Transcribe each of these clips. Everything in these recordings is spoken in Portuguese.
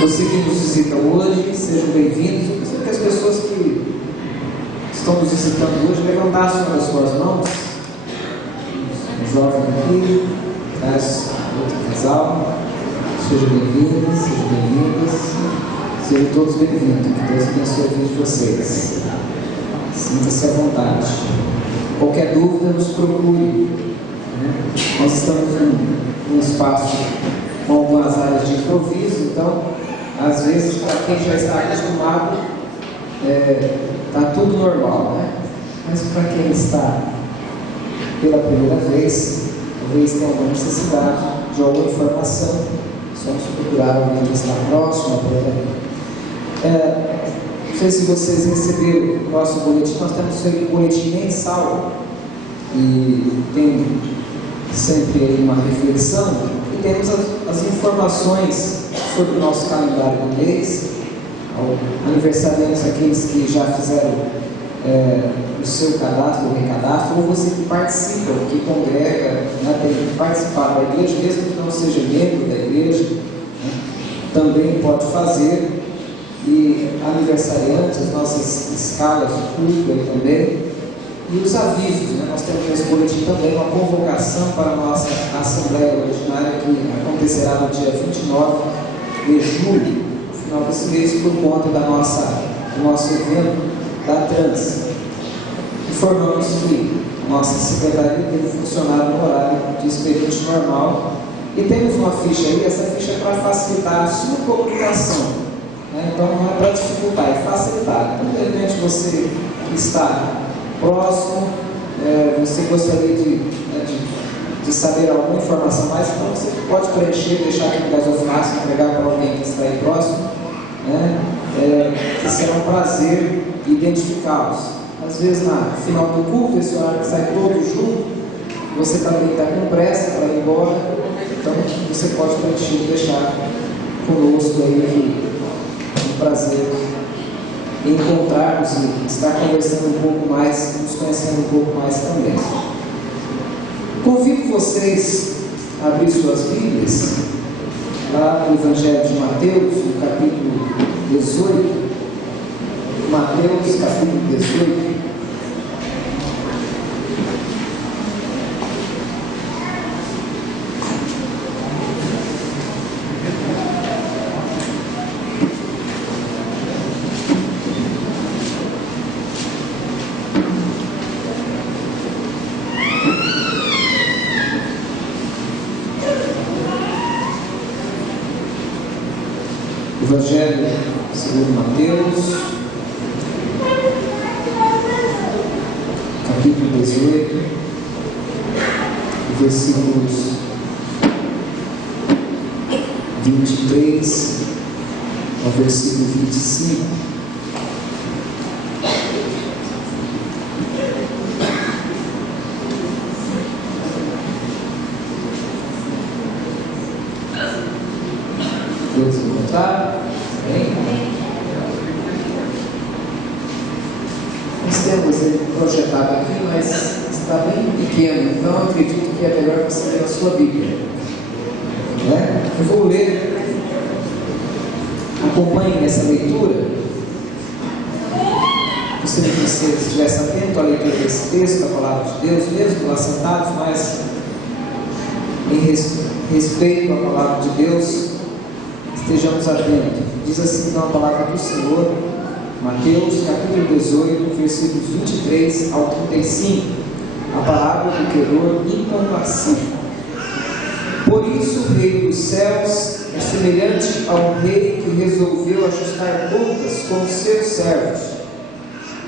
Você que nos visita hoje, sejam bem-vindos. Eu sei que as pessoas que estão nos visitando hoje levantassem uma das suas mãos. Um jovem aqui, traz outro casal. Sejam bem-vindos, sejam bem-vindas. Sejam todos bem-vindos. Que Deus abençoe a vida de vocês. Sinta-se à vontade. Qualquer dúvida, nos procure. Nós estamos num espaço com algumas áreas de improviso, então, às vezes, para quem já está acostumado, está tudo normal, né? Mas para quem está pela primeira vez, talvez tenha alguma necessidade de alguma informação, só nos procurar alguém que está próximo, não sei se vocês receberam o nosso boletim. Nós temos feito um boletim mensal e tem sempre aí uma reflexão e temos as informações sobre o nosso calendário do mês, aniversariantes, aqueles que já fizeram o seu cadastro, o recadastro, ou você que participa, que congrega, né, tem que participar da igreja, mesmo que não seja membro da igreja, né, também pode fazer. E aniversariantes, as nossas escalas de culto aí também, e os avisos, né? Nós temos nesse boletim também uma convocação para a nossa Assembleia Ordinária, que acontecerá no dia 29 de julho, no final desse mês, por conta do nosso evento da Trans. Informamos que a nossa secretaria deve funcionar no horário de expediente normal, e temos uma ficha aí. Essa ficha é para facilitar a sua comunicação. Então não é para dificultar, é facilitar. Então, de repente, você que está próximo, você gostaria de saber alguma informação mais, então você pode preencher, deixar aqui no gasofilácio, entregar para alguém que está aí próximo, né? Que será um prazer identificá-los. Às vezes, no final do culto, esse horário que sai todos juntos, você também está com pressa para ir embora, então você pode preencher e deixar conosco aí. Prazer em encontrarmos e estar conversando um pouco mais, nos conhecendo um pouco mais também. Convido vocês a abrir suas Bíblias lá no Evangelho de Mateus, no capítulo 18. Mateus, capítulo 18. Evangelho segundo Mateus, capítulo 18, versículos 23 ao versículo 25. Todos encontraram? Nós temos ele projetado aqui, mas está bem pequeno, então eu acredito que é melhor você ler a sua Bíblia. Eu vou ler, acompanhem essa leitura. Gostaria que você estivesse atento à leitura desse texto, da palavra de Deus, mesmo lá sentados, mas em respeito à palavra de Deus, estejamos atentos. Diz assim então a palavra do Senhor, Mateus capítulo 18, versículos 23 ao 35, a palavra do credor incompassível. Por isso o reino dos céus é semelhante a um rei que resolveu ajustar contas com os seus servos,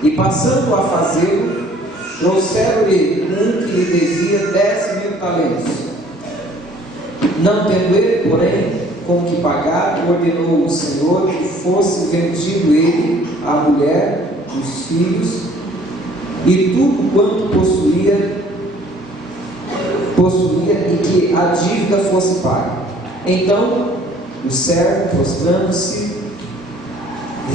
e passando a fazê-lo, trouxeram-lhe um que lhe devia 10.000 talentos. Não tendo ele, porém, com que pagar, ordenou o Senhor que fosse vendido ele, a mulher, os filhos e tudo quanto possuía e que a dívida fosse paga. Então o servo, prostrando-se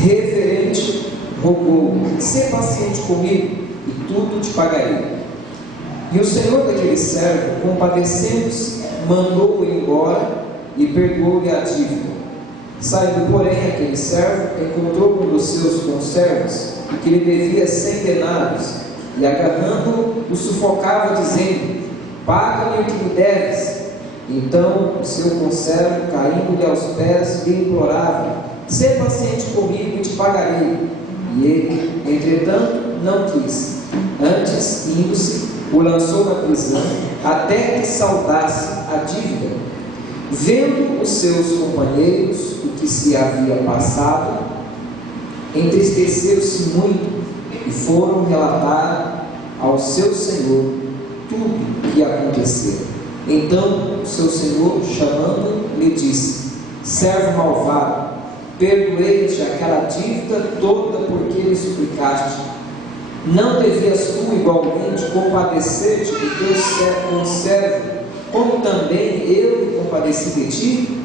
reverente, rogou: sê paciente comigo e tudo te pagarei. E o senhor daquele servo, compadecendo-se, mandou-o embora e perdoou-lhe a dívida. Saindo, porém, aquele servo, encontrou um dos seus conservos, que lhe devia 100 denários, e agarrando, o sufocava, dizendo: paga-me o que me deves. Então o seu conservo, caindo-lhe aos pés, lhe implorava: sê paciente comigo e te pagarei. E ele, entretanto, não quis. Antes, indo-se, o lançou na prisão, até que saldasse a dívida. Vendo os seus companheiros o que se havia passado, entristeceram-se muito e foram relatar ao seu senhor tudo o que aconteceu. Então o seu senhor, chamando, lhe disse: servo malvado, perdoei-te aquela dívida toda porque lhe suplicaste. Não devias tu igualmente compadecer-te do teu conservo, como também eu me compadeci de ti?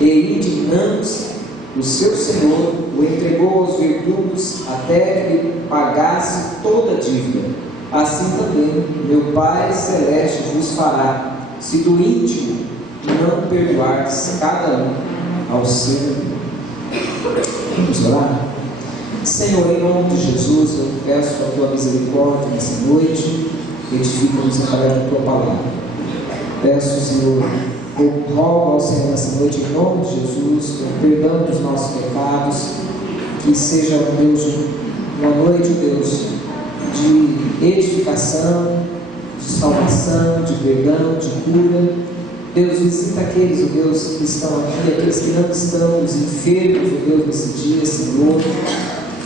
E indignando-se, o seu senhor o entregou aos verdugos até que lhe pagasse toda a dívida. Assim também meu Pai Celeste vos fará, se do íntimo não perdoardes cada um ao seu. Vamos orar? Senhor, em nome de Jesus, eu peço a tua misericórdia nessa noite, edifica-nos através da tua palavra. Peço, Senhor, eu rogo ao Senhor nessa noite, em nome de Jesus, o perdão dos nossos pecados, que seja, Deus, uma noite, Deus, de edificação, de salvação, de perdão, de cura. Deus, visita aqueles, Deus, que estão aqui, aqueles que não estão, os enfermos, Deus, nesse dia, Senhor.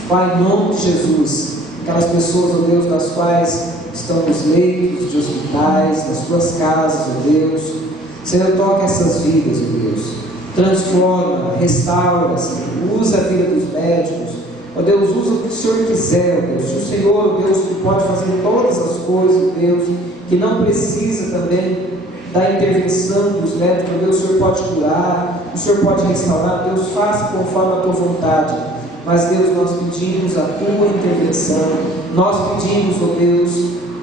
Pai, em nome de Jesus, aquelas pessoas, Deus, das quais estão nos leitos de hospitais, nas tuas casas, Deus. Senhor, toca essas vidas, Deus. Transforma, restaura, Senhor. Usa a vida dos médicos. Deus, usa o que o Senhor quiser, Deus. O Senhor, Deus, que pode fazer todas as coisas, Deus, que não precisa também da intervenção dos médicos, Deus, o Senhor pode curar, o Senhor pode restaurar, Deus, faça conforme a tua vontade. Mas, Deus, nós pedimos a tua intervenção, nós pedimos, ó Deus,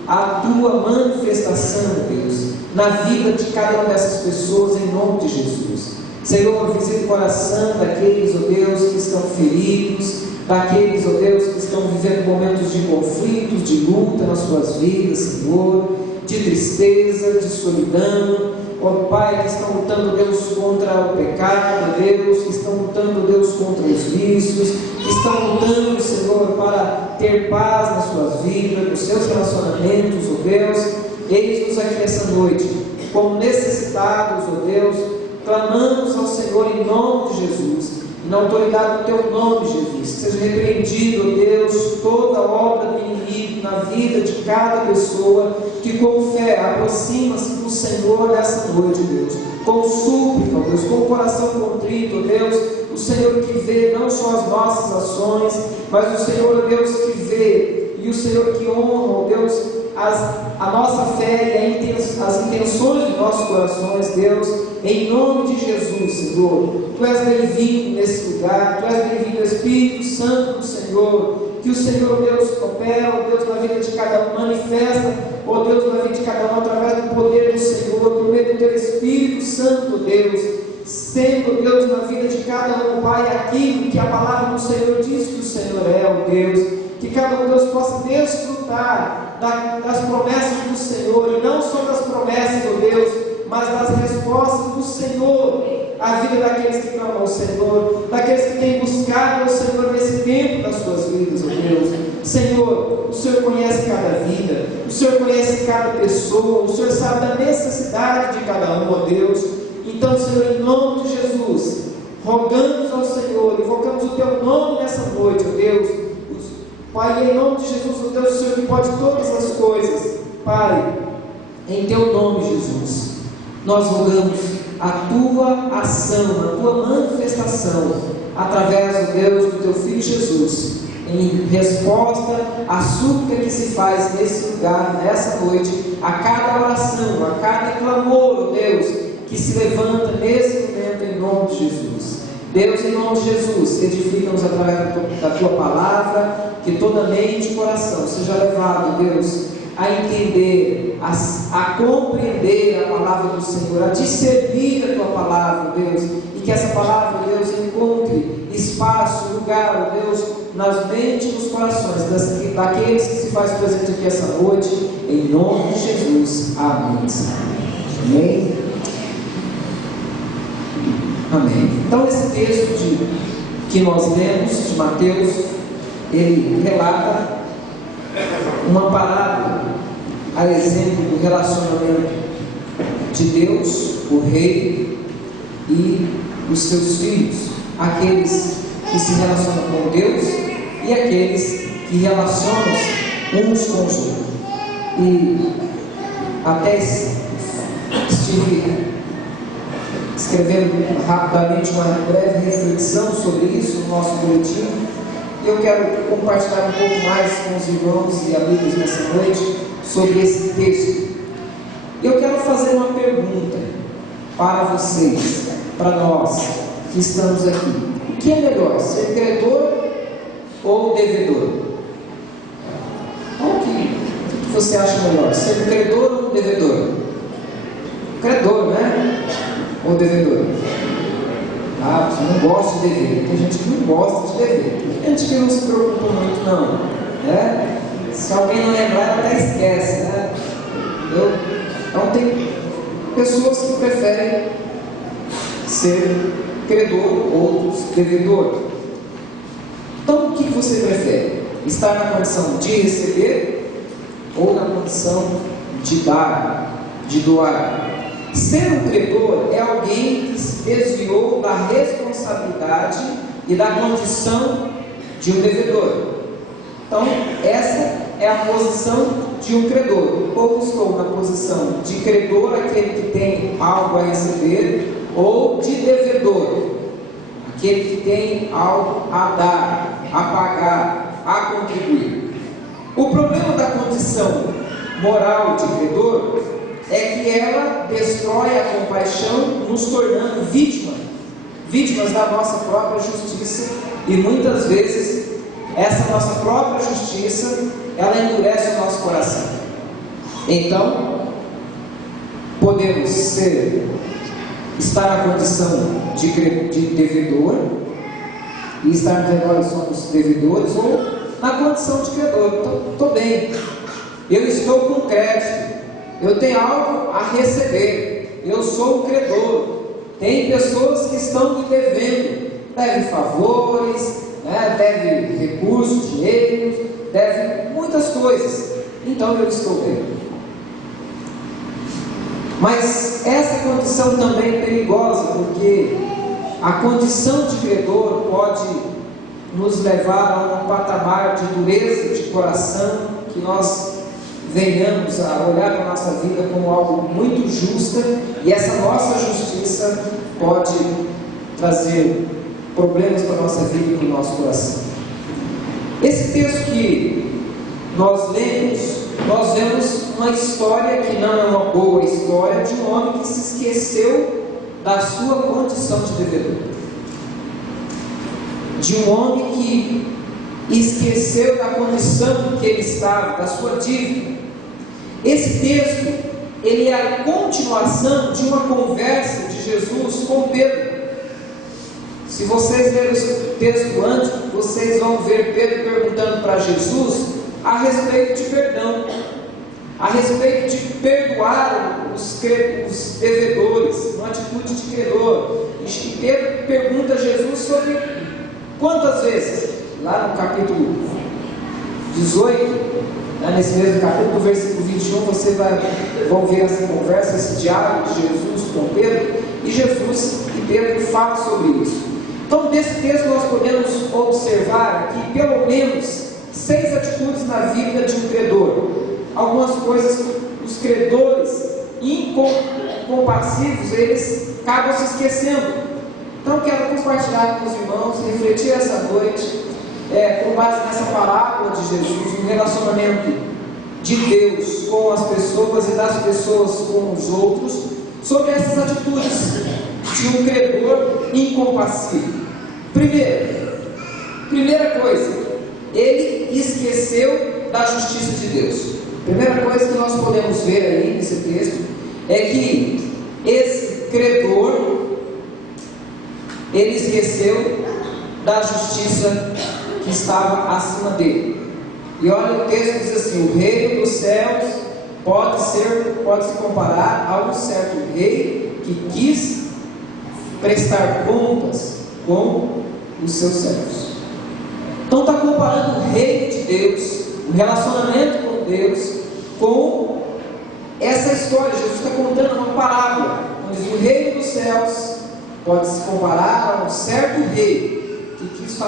a tua manifestação, Deus, na vida de cada uma dessas pessoas, em nome de Jesus. Senhor, visita o coração daqueles, ó Deus, que estão feridos, daqueles, ó Deus, que estão vivendo momentos de conflitos, de luta nas suas vidas, Senhor, de tristeza, de solidão, ó Pai, que estão lutando, Deus, contra o pecado, Deus, que estão lutando, Deus, contra os vícios, que estão lutando, Senhor, para ter paz nas suas vidas, nos seus relacionamentos, ó Deus. Eis-nos aqui essa noite, como necessitados, ó Deus, clamamos ao Senhor em nome de Jesus, e na autoridade do teu nome, Jesus, que seja repreendido, ó Deus, toda obra do inimigo na vida de cada pessoa que com fé aproxima-se do Senhor nessa noite, Deus, com súplica, Deus, com o coração contrito, Deus, o Senhor que vê não só as nossas ações, mas o Senhor, Deus, que vê, e o Senhor que honra, Deus, a nossa fé e as intenções dos nossos corações, Deus, em nome de Jesus, Senhor. Tu és bem-vindo nesse lugar, Tu és bem-vindo, Espírito Santo do Senhor, que o Senhor, Deus, opera, ó Deus, na vida de cada um, manifesta, ó Deus, na vida de cada um, através do poder do Senhor, por meio do Teu Espírito Santo, Deus, sendo, Deus, na vida de cada um, Pai, aquilo que a palavra do Senhor diz que o Senhor é, ó Deus, que cada um, Deus, possa desfrutar das promessas do Senhor, e não só das promessas, ó Deus, mas das respostas do Senhor, a vida daqueles que clamam ao Senhor, daqueles que têm buscado ao Senhor nesse tempo das suas vidas, ó Deus. Senhor, o Senhor conhece cada vida, o Senhor conhece cada pessoa, o Senhor sabe da necessidade de cada um, ó Deus. Então, Senhor, em nome de Jesus, rogamos ao Senhor, invocamos o Teu nome nessa noite, ó Deus. Pai, em nome de Jesus, ó Deus, o Senhor que pode todas as coisas, Pai, em Teu nome, Jesus, nós rogamos a Tua ação, a Tua manifestação, através, ó Deus, do Teu Filho Jesus, em resposta à súplica que se faz nesse lugar, nessa noite, a cada oração, a cada clamor, ó Deus, que se levanta nesse momento em nome de Jesus. Deus, em nome de Jesus, edifica-nos através da Tua palavra, que toda mente e coração seja levado, Deus, a entender, a compreender a palavra do Senhor, a discernir a Tua palavra, Deus, e que essa palavra, Deus, encontre nas mentes e nos corações daqueles que se faz presente aqui essa noite, em nome de Jesus. Amém. Amém. Amém. Então, esse texto que nós lemos, de Mateus, ele relata uma parábola a exemplo do relacionamento de Deus, o Rei, e os seus filhos, aqueles que se relacionam com Deus e aqueles que relacionam uns com os outros. E até estive escrevendo rapidamente uma breve reflexão sobre isso no nosso boletim. Eu quero compartilhar um pouco mais com os irmãos e amigos nessa noite sobre esse texto. Eu quero fazer uma pergunta para vocês, para nós que estamos aqui. O que é melhor, ser credor ou devedor? O que você acha melhor, ser credor ou devedor? Credor, né? Ou devedor? Ah, você não gosta de dever. Tem gente que não gosta de dever. Tem gente que não se preocupa muito, não. Né? Se alguém não lembrar, ela até esquece. Né? Então tem pessoas que preferem ser credor, outros devedor. Então o que você prefere? Estar na condição de receber ou na condição de dar, de doar? Ser um credor é alguém que se desviou da responsabilidade e da condição de um devedor. Então, essa é a posição de um credor. Ou estou na posição de credor, aquele que tem algo a receber, ou de devedor, aquele que tem algo a dar, a pagar, a contribuir. O problema da condição moral de credor é que ela destrói a compaixão, nos tornando vítimas da nossa própria justiça, e muitas vezes essa nossa própria justiça, ela endurece o nosso coração. Então, podemos estar na condição de devedor, e estar dizendo, olha, somos devedores, ou na condição de credor. Estou bem, eu estou com crédito, eu tenho algo a receber, eu sou um credor. Tem pessoas que estão me devendo, devem favores, né, devem recursos, dinheiro, devem muitas coisas. Então eu estou bem. Mas essa condição também é perigosa, porque a condição de credor pode nos levar a um patamar de dureza de coração, que nós venhamos a olhar para a nossa vida como algo muito justa, e essa nossa justiça pode trazer problemas para a nossa vida e para o nosso coração. Esse texto que nós vemos uma história que não é uma boa história, de um homem que se esqueceu da sua condição de devedor, de um homem que esqueceu da condição que ele estava, da sua dívida. Esse texto, ele é a continuação de uma conversa de Jesus com Pedro. Se vocês lerem o texto antes, vocês vão ver Pedro perguntando para Jesus a respeito de perdão, a respeito de perdoar os devedores, uma atitude de credor. E Pedro pergunta a Jesus sobre quantas vezes. Lá no capítulo 18, nesse mesmo capítulo, versículo 21, você vão ver essa conversa, esse diálogo de Jesus com Pedro, e Jesus e Pedro falam sobre isso. Então, desse texto nós podemos observar aqui pelo menos 6 atitudes na vida de um credor. Algumas coisas que os credores incompassíveis, eles acabam se esquecendo. Então, quero compartilhar com os irmãos, refletir essa noite, com base nessa parábola de Jesus, no relacionamento de Deus com as pessoas e das pessoas com os outros, sobre essas atitudes de um credor incompassível. Primeira coisa, ele esqueceu da justiça de Deus. Primeira coisa que nós podemos ver aí nesse texto é que esse credor, ele esqueceu da justiça que estava acima dele. E olha, o texto diz assim: o reino dos céus pode se comparar a um certo rei que quis prestar contas com os seus servos. Então está comparando o reino de Deus, o relacionamento com Deus, com essa história. Jesus está contando uma parábola, onde o reino dos céus pode se comparar a um certo rei que quis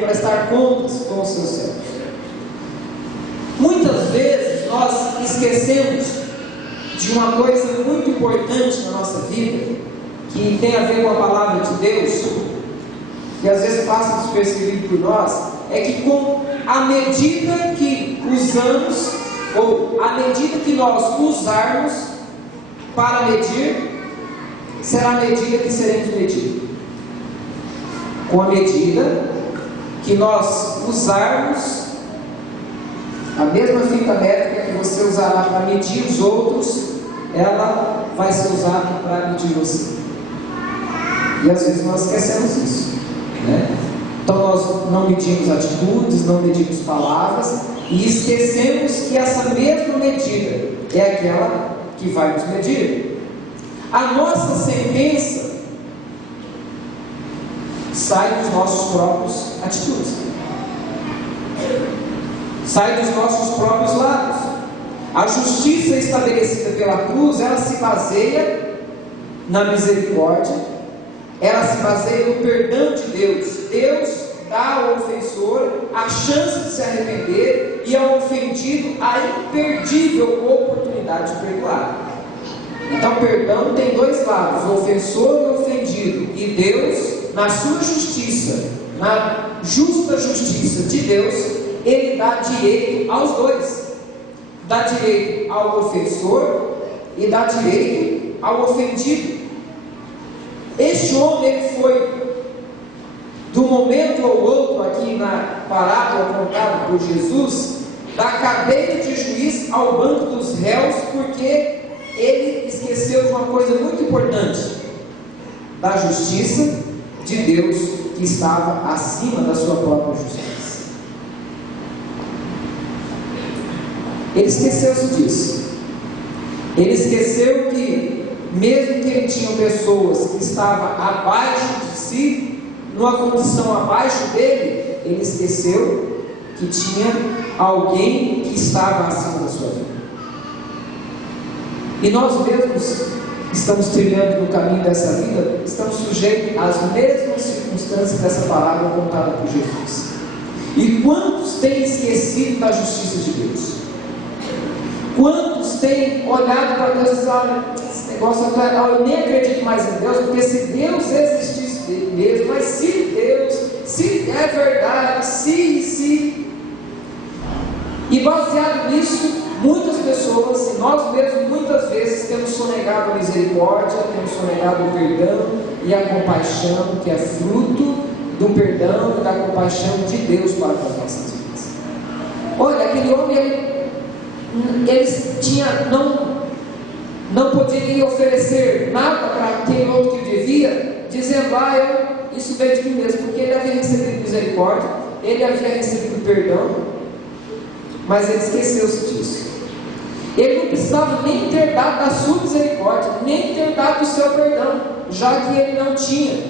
prestar contas com os seus servos. Muitas vezes nós esquecemos de uma coisa muito importante na nossa vida, que tem a ver com a palavra de Deus, que às vezes passa despercebido por nós, é que com a medida que usamos, ou a medida que nós usarmos para medir, será a medida que seremos medidos. Com a medida que nós usarmos, a mesma fita métrica que você usará para medir os outros, ela vai ser usada para medir você. E às vezes nós esquecemos isso, né? Então nós não medimos atitudes, não medimos palavras, e esquecemos que essa mesma medida é aquela que vai nos medir. A nossa sentença sai dos nossos próprios atitudes, sai dos nossos próprios lábios. A justiça estabelecida pela cruz, ela se baseia na misericórdia, ela se baseia no perdão de Deus. Deus dá ao ofensor a chance de se arrepender e ao ofendido a imperdível oportunidade de perdoar. Então, perdão tem dois lados, o ofensor e o ofendido. E Deus, na sua justiça, na justa justiça de Deus, Ele dá direito aos dois. Dá direito ao ofensor e dá direito ao ofendido. Este homem, ele foi, de um momento ao outro, aqui na parábola contada por Jesus, da cadeia de juiz ao banco dos réus, porque ele esqueceu de uma coisa muito importante, da justiça de Deus, que estava acima da sua própria justiça. Ele esqueceu-se disso. Ele esqueceu que, mesmo que ele tinha pessoas que estavam abaixo de si, numa condição abaixo dele, ele esqueceu que tinha alguém que estava acima da sua vida. E nós mesmos estamos trilhando no caminho dessa vida, estamos sujeitos às mesmas circunstâncias dessa parábola contada por Jesus. E quantos têm esquecido da justiça de Deus? Quantos têm olhado para Deus e dizem: olha, esse negócio, eu nem acredito mais em Deus, porque se Deus existisse mesmo, mas se Deus, se é verdade, se. E baseado nisso, muitas pessoas, e nós mesmos, muitas vezes temos sonegado a misericórdia, temos sonegado o perdão e a compaixão, que é fruto do perdão e da compaixão de Deus para as nossas vidas. Olha, aquele homem, não poderia oferecer nada para aquele outro que devia, dizendo: isso veio de mim mesmo, porque ele havia recebido misericórdia, ele havia recebido perdão, mas ele esqueceu-se disso. Ele não precisava nem ter dado da sua misericórdia, nem ter dado do seu perdão, já que ele não tinha,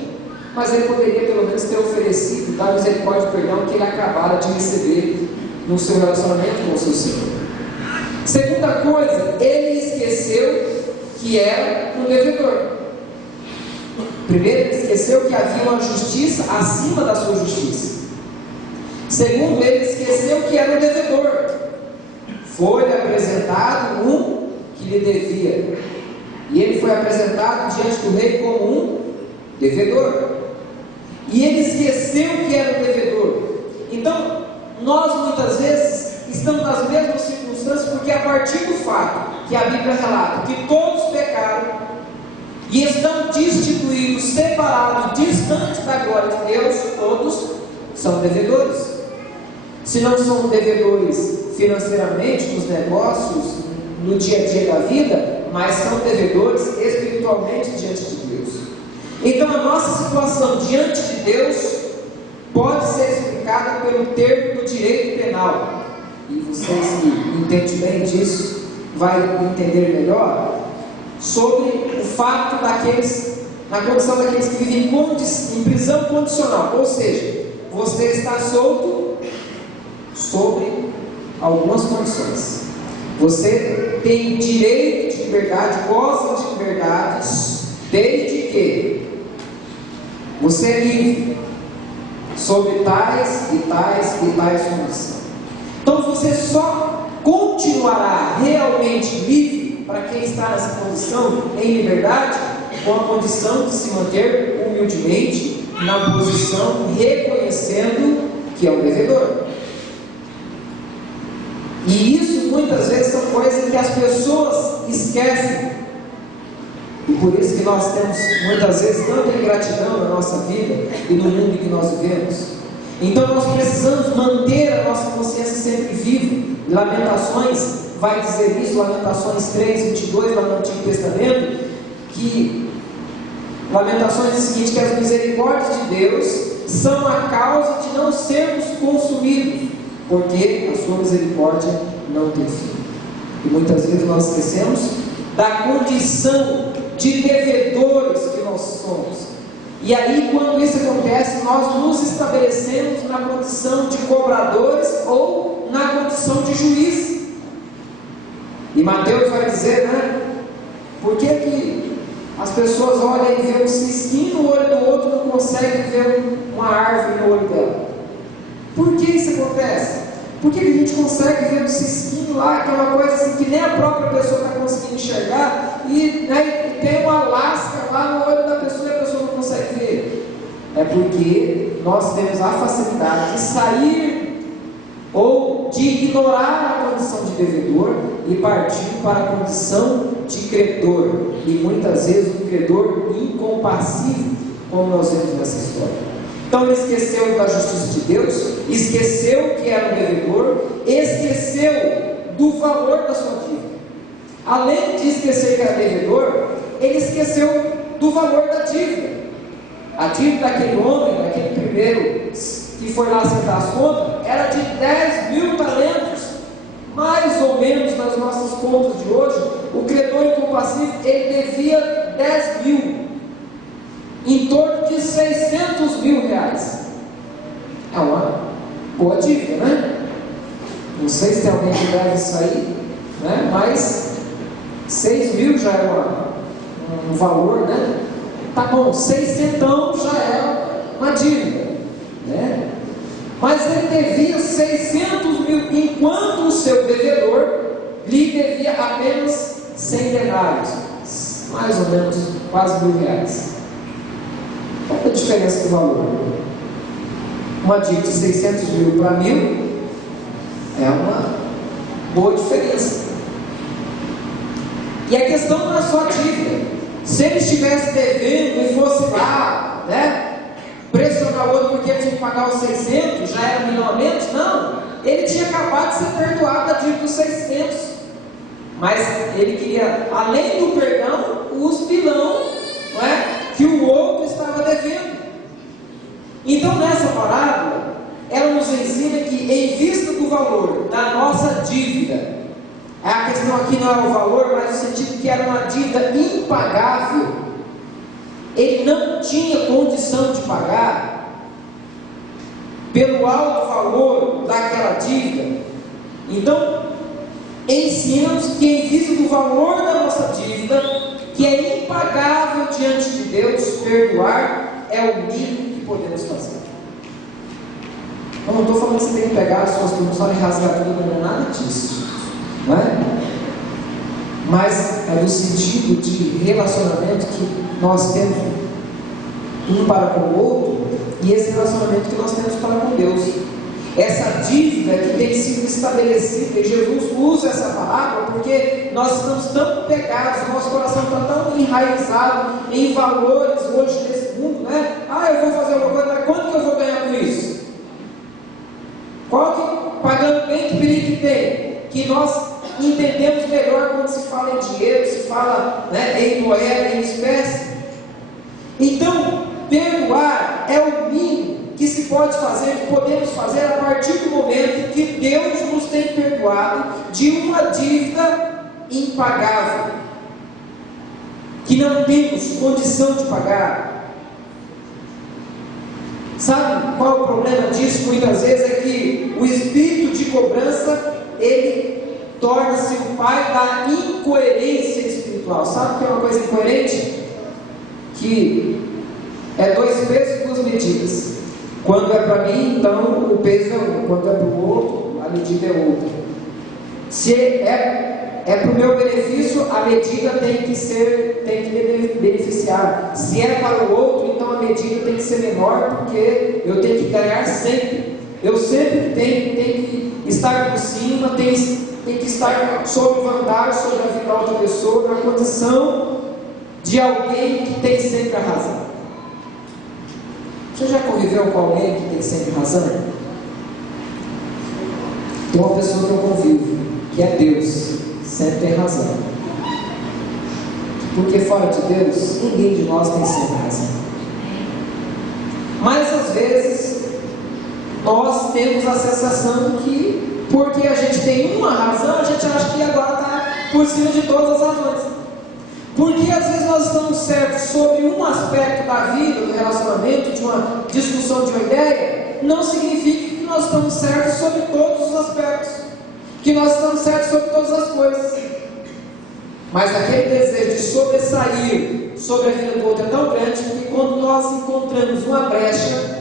mas ele poderia pelo menos ter oferecido da misericórdia e perdão que ele acabara de receber no seu relacionamento com o seu Senhor. Segunda coisa, ele esqueceu que era um devedor. Primeiro, ele esqueceu que havia uma justiça acima da sua justiça. Segundo, ele esqueceu que era um devedor. Foi-lhe apresentado um que lhe devia, e ele foi apresentado diante do rei como um devedor. E ele esqueceu que era um devedor. Então, nós muitas vezes estamos nas mesmas circunstâncias, porque a partir do fato que a Bíblia relata que todos pecaram e estão destituídos, separados, distantes da glória de Deus, todos são devedores. Se não são devedores financeiramente, nos negócios, no dia a dia da vida, mas são devedores espiritualmente diante de Deus. Então a nossa situação diante de Deus pode ser explicada tipificada pelo termo do direito penal. E vocês que entendem bem disso, vai entender melhor sobre o fato daqueles, na condição daqueles que vivem em prisão condicional, ou seja, você está solto sobre algumas condições. Você tem direito de liberdade, goza de liberdades, desde que você é livre sobre tais e tais e tais condições. Então você só continuará realmente livre para quem está nessa condição, em liberdade, com a condição de se manter humildemente na posição, reconhecendo que é um devedor. E isso muitas vezes são coisas que as pessoas esquecem. E por isso que nós temos muitas vezes tanta ingratidão na nossa vida e no mundo em que nós vivemos. Então nós precisamos manter a nossa consciência sempre viva. Lamentações vai dizer isso, Lamentações 3:22 lá no Antigo Testamento, que Lamentações diz o seguinte, que as misericórdias de Deus são a causa de não sermos consumidos, porque a sua misericórdia não tem fim. E muitas vezes nós esquecemos da condição de devedores que nós somos. E aí, quando isso acontece, nós nos estabelecemos na condição de cobradores ou na condição de juiz. E Mateus vai dizer, né? Por que as pessoas olham e veem um cisquinho no olho do outro e não conseguem ver uma árvore no olho dela? Por que isso acontece? Por que a gente consegue ver um cisquinho lá, que é uma coisa assim que nem a própria pessoa está conseguindo enxergar, e tem uma lasca lá no olho da pessoa e a pessoa não consegue ver? É porque nós temos a facilidade de sair ou de ignorar a condição de devedor e partir para a condição de credor, e muitas vezes um credor incompassível, como nós vemos nessa história. Então ele esqueceu da justiça de Deus, esqueceu que era um devedor, esqueceu do valor da sua dívida. Além de esquecer que era devedor, ele esqueceu do valor da dívida. A dívida daquele homem, daquele primeiro que foi lá acertar as contas, era de 10.000 talentos, mais ou menos nas nossas contas de hoje. O credor incompassível, ele devia 10.000, em torno de 600.000 reais. É uma boa dívida, né? Não sei se tem alguém que deve isso aí, né? Mas 6.000 já é um valor, né? Tá bom, 600 já é uma dívida, né? Mas ele devia 600.000, enquanto o seu devedor lhe devia apenas 100 denários, mais ou menos quase R$1.000. Qual é a diferença do valor? Uma dívida de 600.000 para 1.000 é uma boa diferença. E a questão não é só a dívida. Se ele estivesse devendo e fosse lá, né, pressionar o outro porque ele tinha que pagar os 600, já era milionamento, não. Ele tinha acabado de ser perdoado da dívida dos 600. Mas ele queria, além do perdão, os pilão, não é, que o outro estava devendo. Então nessa parábola, ela nos ensina que, em vista do valor da nossa dívida, a questão aqui não é o valor, mas no sentido que era uma dívida impagável, ele não tinha condição de pagar pelo alto valor daquela dívida. Então ensina-nos que, em vista do valor da nossa dívida, que é impagável diante de Deus, perdoar é o mínimo que podemos fazer. Eu não estou falando que você tem que pegar as suas promoções e rasgar tudo, não é nada disso, não é? Mas é no sentido de relacionamento que nós temos um para com o outro, e esse relacionamento que nós temos para com Deus. Essa dívida que tem sido estabelecida, e Jesus usa essa palavra porque nós estamos tão pegados, nosso coração está tão enraizado em valores hoje nesse mundo, né? Eu vou fazer uma coisa, mas quanto que eu vou ganhar com isso? Qual que, pagando bem, que perigo que tem? Que nós entendemos melhor quando se fala em dinheiro, se fala, né, em moeda, em espécie. Então, perdoar é o mínimo que se pode fazer, que podemos fazer a partir do momento que Deus nos tem perdoado de uma dívida impagável, que não temos condição de pagar. Sabe qual é o problema disso? Muitas vezes é que o espírito de cobrança, ele torna-se o pai da incoerência espiritual. Sabe o que é uma coisa incoerente? Que é 2 pesos e 2 medidas. Quando é para mim, então o peso é um. Quando é para o outro, a medida é outra. Se é para o meu benefício, a medida tem que me beneficiar. Se é para o outro, então a medida tem que ser menor, porque eu tenho que ganhar sempre. Eu sempre tenho que estar por cima, tenho que estar sob vantagem sobre a vida da outra pessoa, na condição de alguém que tem sempre a razão. Você já conviveu com alguém que tem sempre razão? Tem uma pessoa que eu convivo, que é Deus, sempre tem razão. Porque fora de Deus, ninguém de nós tem sempre razão. Mas às vezes, nós temos a sensação que, porque a gente tem uma razão, a gente acha que agora está por cima de todas as razões. Porque às vezes nós estamos certos sobre um aspecto da vida, do relacionamento, de uma discussão, de uma ideia, não significa que nós estamos certos sobre todos os aspectos, que nós estamos certos sobre todas as coisas. Mas aquele desejo de sobressair sobre a vida do outro é tão grande que quando nós encontramos uma brecha,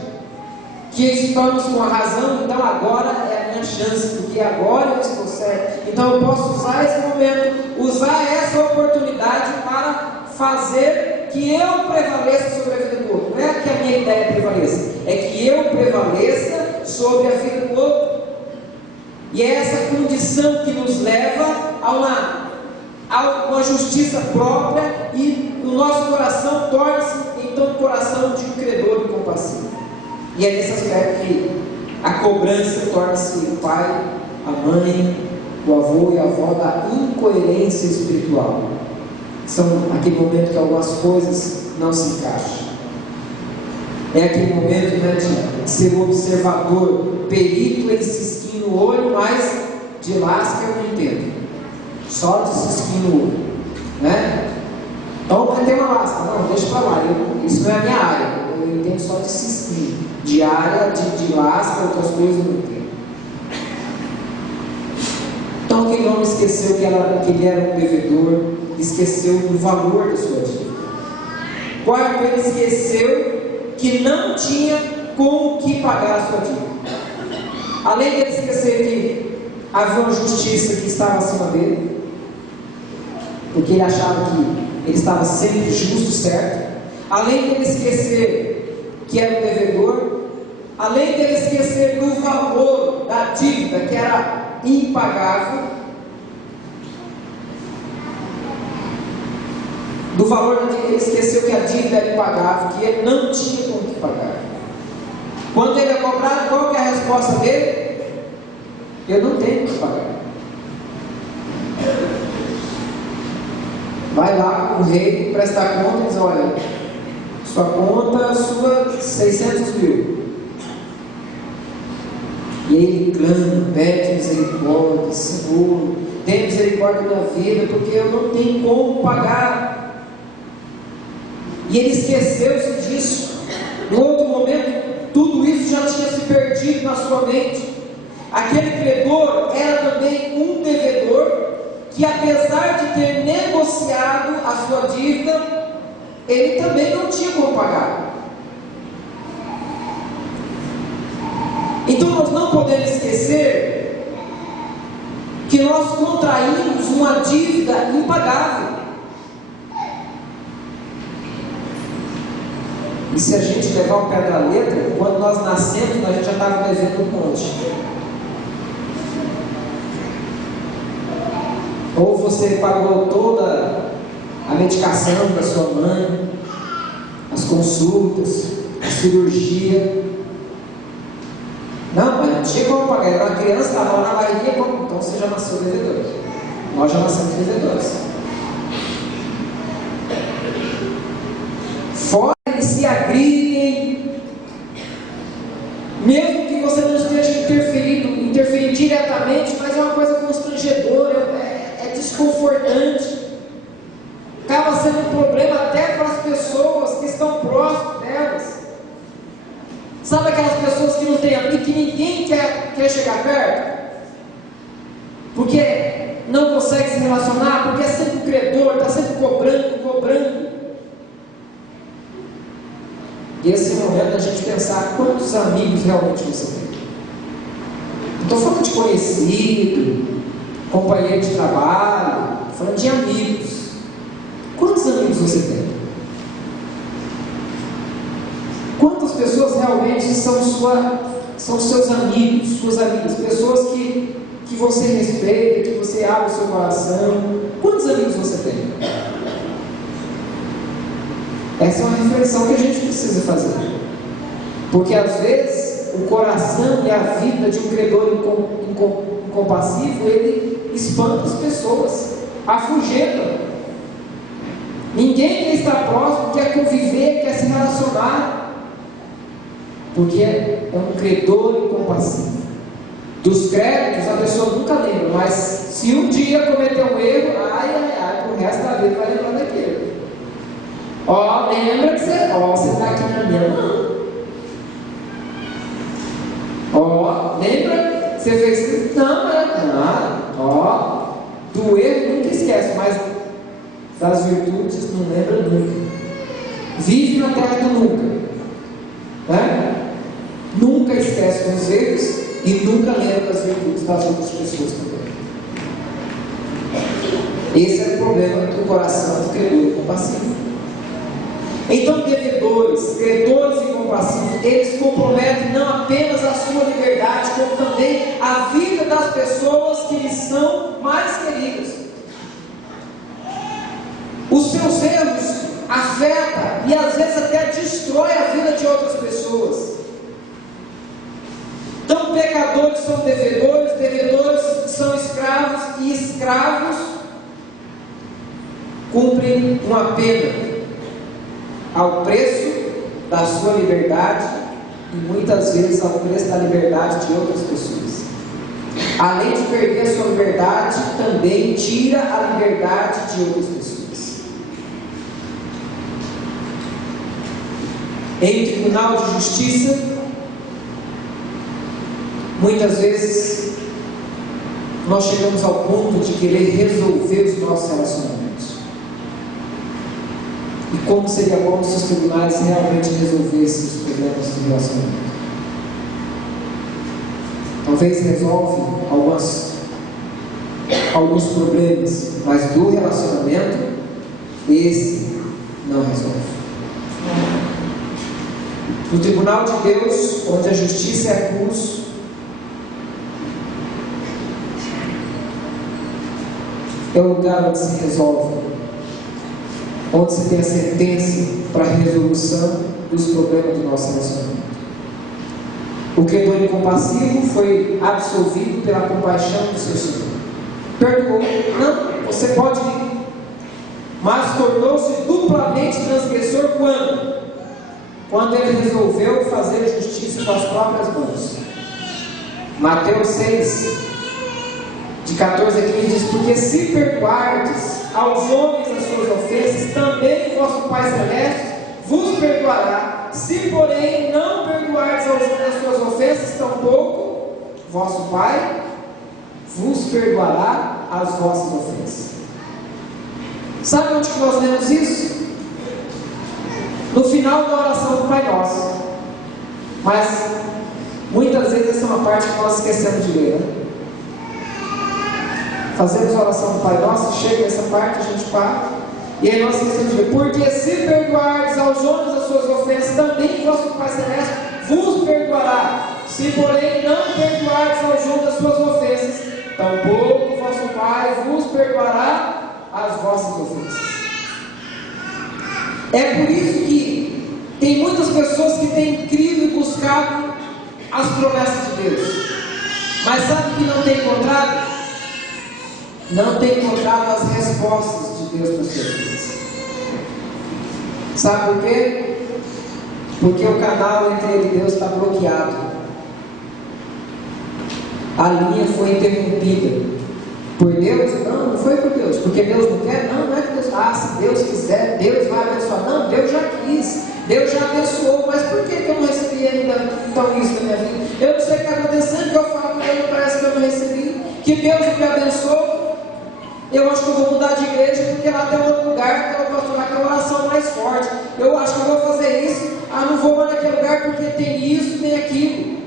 que estamos com a razão, então agora é a minha chance, porque agora eu estou certo. Então eu posso usar esse momento, usar essa oportunidade para fazer que eu prevaleça sobre a vida do outro. Não é que a minha ideia prevaleça, é que eu prevaleça sobre a vida do outro. E é essa condição que nos leva a uma justiça própria, e o nosso coração torna-se então um coração de um credor e compassivo. E é nesse aspecto que a cobrança torna-se o pai, a mãe, o avô e a avó da incoerência espiritual. São aquele momento que algumas coisas não se encaixam. É aquele momento, né, de ser um observador, perito em cisquinho no olho, mas de lasca eu não entendo. Só de cisquinho no olho, né? Então vai ter uma lasca, não, deixa para lá, isso não é a minha área, eu entendo só de cisquinho. De área, de lasca, outras coisas eu não entendo. Então aquele homem esqueceu que ele era um devedor, esqueceu do valor da sua dívida. Quarto, ele esqueceu que não tinha com o que pagar a sua dívida. Além de ele esquecer que havia uma justiça que estava acima dele, porque ele achava que ele estava sempre justo e certo. Além de ele esquecer que era um devedor, além de ele esquecer do valor da dívida, que era impagável, do valor da dívida, ele esqueceu que a dívida era impagável, que ele não tinha como que pagar. Quando ele é cobrado, qual que é a resposta dele? Eu não tenho como pagar. Vai lá o rei prestar conta e diz: olha, sua conta, sua 600 mil. E ele clama, pede misericórdia: Senhor, tem misericórdia da minha vida, porque eu não tenho como pagar. E ele esqueceu-se disso. No outro momento, tudo isso já tinha se perdido na sua mente. Aquele credor era também um devedor, que apesar de ter negociado a sua dívida, ele também não tinha como pagar. Então nós não podemos esquecer que nós contraímos uma dívida impagável. E se a gente levar o pé da letra, quando nós nascemos, a gente já estava devendo um monte. Ou você pagou toda a medicação da sua mãe, as consultas, a cirurgia. Não, mas não tinha como pagar. Era uma criança, estava lá na barriga, então você já nasceu devedor. Nós já nascemos devedores. Fora que se agridem diariamente, mas é uma coisa constrangedora, é desconfortante. Acaba sendo um problema até para as pessoas que estão próximas delas. Sabe aquelas pessoas que não têm amigo, que ninguém quer chegar perto? Porque não consegue se relacionar, porque é sempre o credor, está sempre cobrando. E esse momento a gente pensar quantos amigos realmente você tem. Não estou falando de conhecido, companheiro de trabalho, estou falando de amigos. Quantos amigos você tem? Quantas pessoas realmente são seus amigos, suas amigas? Pessoas que você respeita, que você abre o seu coração. Quantos amigos você tem? Essa é uma reflexão que a gente precisa fazer. Porque às vezes o coração e a vida de um credor incompassivo, ele espanta as pessoas, afugenta. Ninguém quer estar próximo, quer conviver, quer se relacionar, porque é um credor incompassivo. Dos créditos a pessoa nunca lembra, mas se um dia cometer um erro, pro resto da vida vai lembrar daquele. Lembra que você está aqui na minha mão. Lembra que você fez isso? Não é nada. Do erro nunca esquece, mas das virtudes não lembra nunca. Vive na terra do nunca, né? Nunca esquece dos erros e nunca lembra das virtudes das outras pessoas também. Esse é o problema do coração do credor incompassivo. Então, devedores, credores incompassivos, eles comprometem não apenas a sua liberdade, como também a vida das pessoas que lhes são mais queridas. Os seus erros afetam e às vezes até destrói a vida de outras pessoas. Então, pecadores são devedores, devedores são escravos e escravos cumprem uma pena ao preço da sua liberdade e muitas vezes ao preço da liberdade de outras pessoas. Além de perder a sua liberdade, também tira a liberdade de outras pessoas. Em tribunal de justiça, muitas vezes nós chegamos ao ponto de querer resolver os nossos relacionamentos. E como seria bom se os tribunais realmente resolvessem os problemas do relacionamento. Talvez resolve alguns problemas, mas do relacionamento, esse não resolve. No tribunal de Deus, onde a justiça é curso, é o lugar onde se resolve, onde se tem a sentença para a resolução dos problemas do nosso relacionamento. O credor incompassivo foi absolvido pela compaixão do seu Senhor. Perdoou, não, você pode ir, mas tornou-se duplamente transgressor quando ele resolveu fazer a justiça com as próprias mãos. Mateus 6, de 14 a 15 diz: porque se perdoardes aos homens as suas ofensas, também vosso Pai Celeste vos perdoará. Se porém não perdoardes aos homens as suas ofensas, tampouco vosso Pai vos perdoará as vossas ofensas. Sabe onde que nós lemos isso? No final da oração do Pai Nosso. Mas muitas vezes essa é uma parte que nós esquecemos de ler, né? Fazemos a oração do Pai Nosso, chega essa parte, a gente para, e aí nós esquecemos de ler: porque se perdoardes aos homens as suas ofensas, também vosso Pai Celeste vos perdoará. Se porém não perdoardes aos homens as suas ofensas, tampouco vosso Pai vos perdoará as vossas ofensas. É por isso que tem muitas pessoas que têm crido e buscado as promessas de Deus, mas sabe o que não tem encontrado? Não tem encontrado as respostas de Deus para as suas vidas. Sabe por quê? Porque o canal entre ele e Deus está bloqueado. a linha foi interrompida por Deus? Não, não foi por Deus. Porque Deus não quer? Não, não é que Deus. Se Deus quiser, Deus vai abençoar. Não, Deus já quis. Deus já abençoou. Mas por que eu não recebi ainda então isso na minha vida? Eu não sei o que está acontecendo, que eu falo com Deus, parece que eu não recebi. Que Deus me abençoou. Eu acho que eu vou mudar de igreja, porque lá tem outro lugar, que eu posso lá, que é a oração mais forte. Eu acho que eu vou fazer isso. Não vou mais naquele lugar porque tem isso, tem aquilo.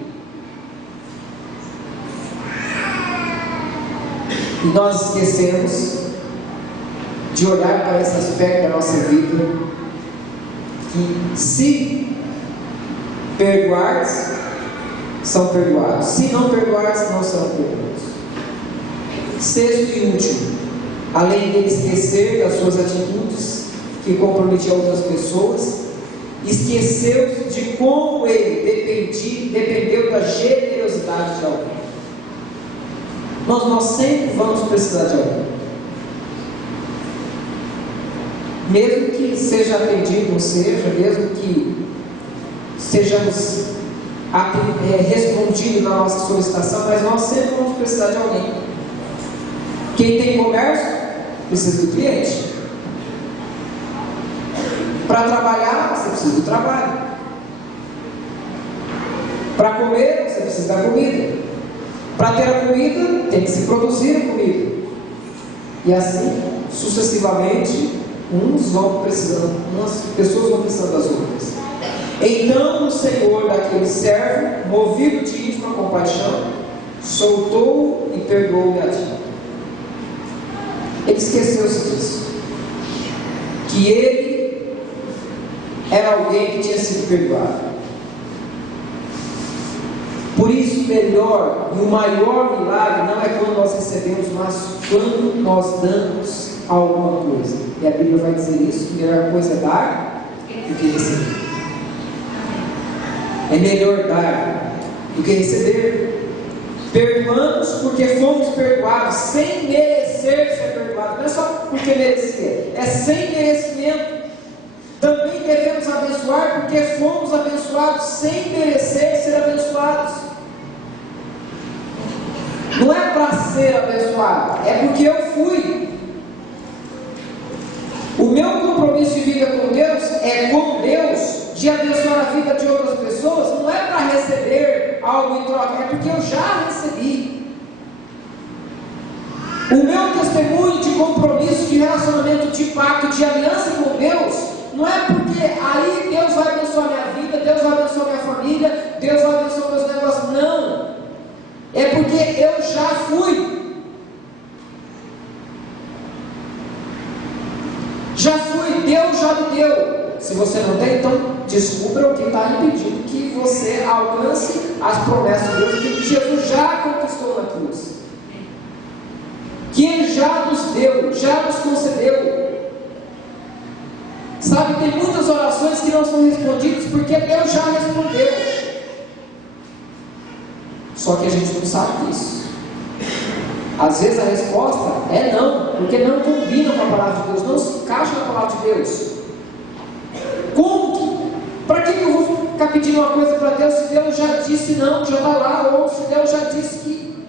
E nós esquecemos de olhar para esse aspecto da nossa vida, que se perdoares, são perdoados. Se não perdoares, não serão perdoados. Sexto e último, além de esquecer das suas atitudes que comprometiam outras pessoas, esqueceu-se de como ele dependeu da generosidade de alguém. Nós sempre vamos precisar de alguém, mesmo que seja atendido, não seja, mesmo que sejamos respondidos na nossa solicitação, mas nós sempre vamos precisar de alguém. Quem tem comércio precisa do cliente. Para trabalhar, você precisa do trabalho. Para comer, você precisa da comida. Para ter a comida, tem que se produzir a comida. E assim, sucessivamente, umas pessoas vão precisando das outras. Então o Senhor daquele servo, movido de íntima compaixão, soltou e perdoou-lhe a dívida. Ele esqueceu-se disso, que ele era alguém que tinha sido perdoado. Por isso, o melhor e o maior milagre não é quando nós recebemos, mas quando nós damos alguma coisa. E a Bíblia vai dizer isso: que a melhor coisa é dar do que receber. É melhor dar do que receber. Perdoamos porque fomos perdoados, sem merecer ser perdoados. Não é só porque merecer, é sem merecimento. Também devemos abençoar porque fomos abençoados sem merecer ser abençoados. Não é para ser abençoado, é porque eu fui. O meu compromisso de vida com Deus é com Deus, de abençoar a vida de outras pessoas. Não é para receber algo em troca, é porque eu já recebi. O meu testemunho de compromisso, de relacionamento, de pacto, de aliança com Deus, não é porque aí Deus vai abençoar minha vida, Deus vai abençoar minha família, Deus vai abençoar meus negócios. Não. É porque eu já fui. Já fui, Deus já me deu. Se você não tem, então descubra o que está impedindo que você alcance as promessas de Deus, que Jesus já conquistou na cruz, que Ele já nos deu, já nos concedeu. Sabe, tem muitas orações que não são respondidas porque Deus já respondeu. Só que a gente não sabe disso. Às vezes a resposta é não, porque não combina com a palavra de Deus, não se encaixa na palavra de Deus. Como que? Para que eu vou ficar pedindo uma coisa para Deus se Deus já disse não, já está lá, ou se Deus já disse que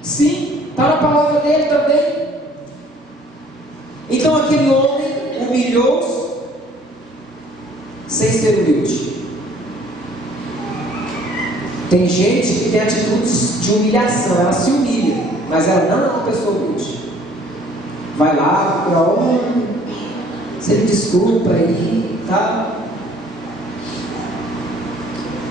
sim, está na palavra dele também. Então aquele homem humilhou-se sem ser humilde. Tem gente que tem atitudes de humilhação, ela se humilha, mas ela não é uma pessoa humilde. Vai lá, você me desculpa aí, tá?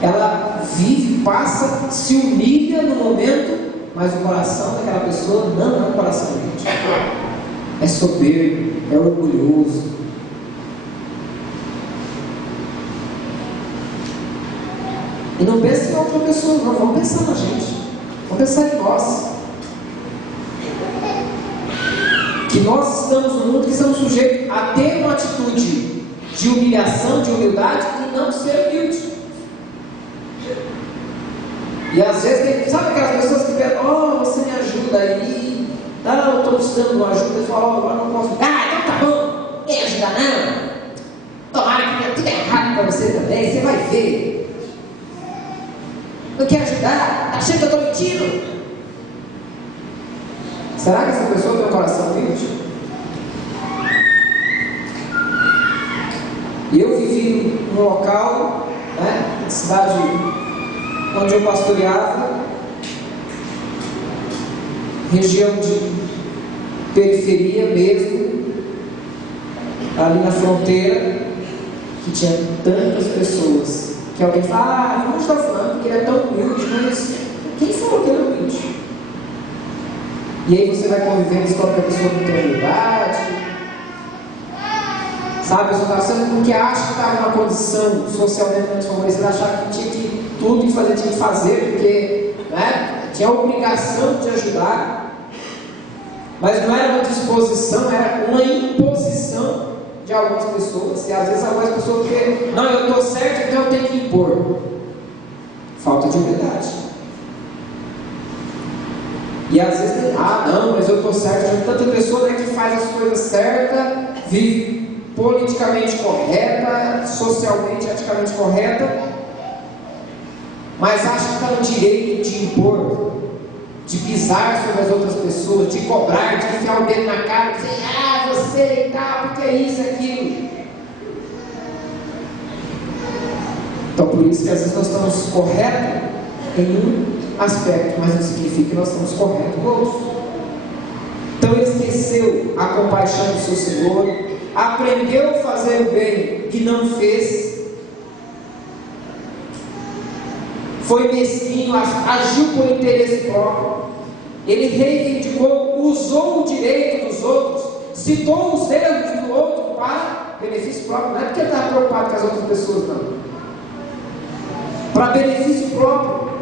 Ela vive, passa, se humilha no momento, mas o coração daquela pessoa não é um coração humilde. É soberbo, é orgulhoso. E não pense em outra pessoa, não. Vamos pensar na gente. Vamos pensar em nós. Que nós estamos no mundo que estamos sujeitos a ter uma atitude de humilhação, de humildade, e não ser humilde. E às vezes, sabe aquelas pessoas que pedem: você me ajuda aí, tá, eu estou precisando de uma ajuda. Eu falo: agora não posso. Então tá bom, quem ajudar não? Tomara que tenha tudo errado para você também, você vai ver. Não quer ajudar? Tá achando que eu estou mentindo? Será que essa pessoa tem um coração humilde? E eu vivi num local, né, cidade onde eu pastoreava, região de periferia mesmo, ali na fronteira, que tinha tantas pessoas, que alguém fala, não está falando que ele é tão humilde, mas quem falou que ele é humilde? E aí você vai convivendo, descobre que a pessoa não tem humildade, sabe? A pessoa está sendo porque acha que está numa condição socialmente desfavorecida, achava que tinha que tudo que fazer, tinha que fazer, porque, né, tinha a obrigação de ajudar, mas não era uma disposição, era uma imposição de algumas pessoas. E às vezes algumas pessoas querem, não, eu estou certo, então eu tenho que impor. Falta de humildade. E às vezes, não, mas eu estou certo. Tem tanta pessoa, né, que faz as coisas certas, vive politicamente correta, socialmente, eticamente correta, mas acha que está no direito de impor, de pisar sobre as outras pessoas, de cobrar, de enfiar o dedo na cara, de dizer, você e tal, porque é isso, aquilo. Então por isso que às vezes nós estamos corretos em um aspecto, mas não significa que nós estamos corretos no outro. Então ele esqueceu a compaixão do seu Senhor, aprendeu a fazer o bem e não fez, foi mesquinho, agiu por interesse próprio, ele reivindicou, usou o direito dos outros, citou os erros do outro para benefício próprio. Não é porque ele estava preocupado com as outras pessoas, não, para benefício próprio.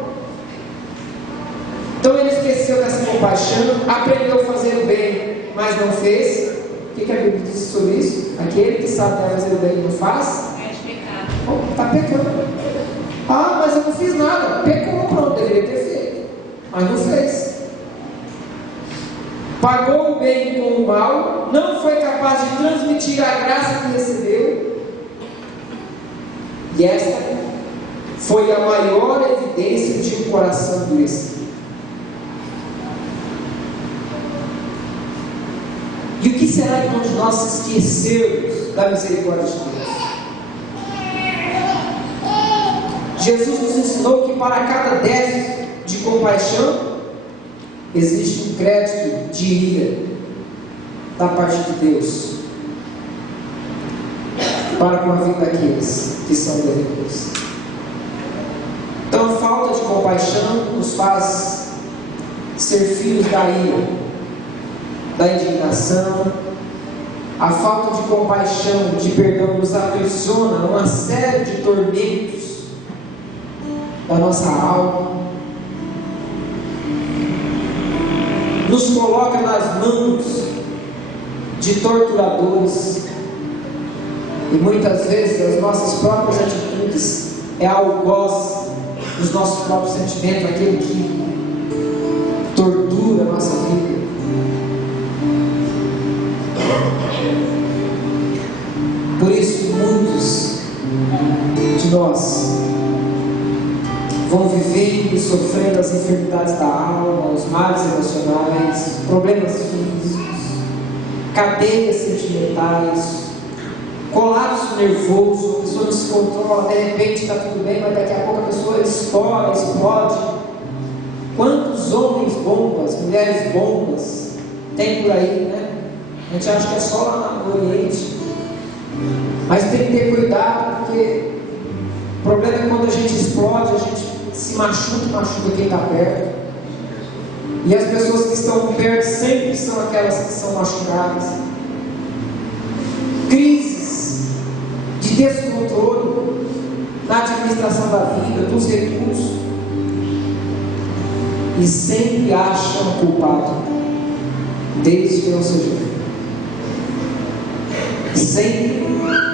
Então ele esqueceu dessa compaixão, aprendeu a fazer o bem, mas não fez. O que a Bíblia diz sobre isso? Aquele que sabe fazer o bem e não faz, está pecando. Mas eu não fiz nada. Pecou, pronto, deveria ter feito, mas não fez. Pagou o bem com o mal, não foi capaz de transmitir a graça que recebeu. E esta foi a maior evidência de um coração endurecido. E o que será então de nós esquecermos da misericórdia de Deus? Jesus nos ensinou que para cada déficit de compaixão existe um crédito de ira da parte de Deus para com a vida daqueles que são devedores. Então a falta de compaixão nos faz ser filhos da ira, da indignação. A falta de compaixão, de perdão, nos aprisiona uma série de tormentos da nossa alma, nos coloca nas mãos de torturadores, e muitas vezes as nossas próprias atitudes é algoz dos nossos próprios sentimentos, aquele que tortura a nossa vida. Por isso muitos de nós vão vivendo e sofrendo as enfermidades da alma, os males emocionais, problemas físicos, cadeias sentimentais, colapso nervoso, a pessoa não se controla, de repente está tudo bem, mas daqui a pouco a pessoa estoura, explode. Quantos homens bombas, mulheres bombas tem por aí, né? A gente acha que é só lá no Oriente, mas tem que ter cuidado, porque o problema é quando a gente explode, a gente se machuca quem está perto, e as pessoas que estão perto sempre são aquelas que são machucadas. Crises de descontrole na administração da vida, dos recursos, e sempre acham o culpado, desde que não seja. Sempre